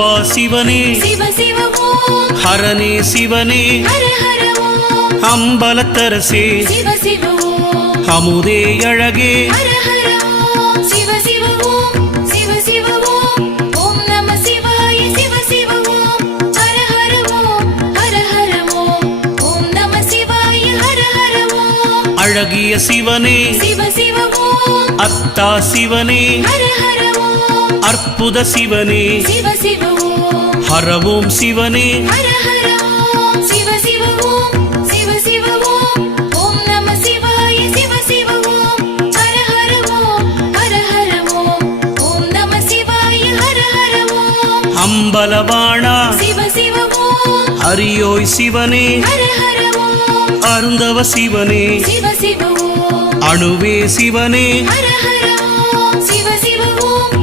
அப்பா சிவனே சிவ சிவ ஓம் ஹரனே சிவனே ஹர ஹர ஓம் அம்பலத்தரசே சிவ சிவ ஓம் அமுதே அழகே ஹர ஹர ஓம் சிவ சிவ ஓம் சிவ சிவ ஓம் ஓம் நம சிவாய சிவ சிவ ஓம் ஹர ஹர ஓம் ஹர ஹர ஓம் ஓம் நம சிவாய ஹர ஹர ஓம் அழகிய சிவனே சிவ சிவ ஓம் அத்தா சிவனே ஹர ஹர ஓம் அற்புத சிவனே சிவ சிவ ஓம் ஹரவோம் சிவனே ஹர ஹர ஓம் சிவ சிவ ஓம் சிவ சிவ ஓம் ஓம் நம சிவாய சிவ சிவ ஓம் ஹர ஹர ஓம் ஹர ஹர ஓம் ஓம் நம சிவாய ஹர ஹர ஓம் அம்பலவாணா சிவ சிவ ஓம் அரியோய் சிவனே ஹர ஹர ஓம் அருந்தவ சிவனே சிவ சிவ ஓம் அணுவே சிவனே ஹர ஹர ஓம் சிவ சிவ ஓம்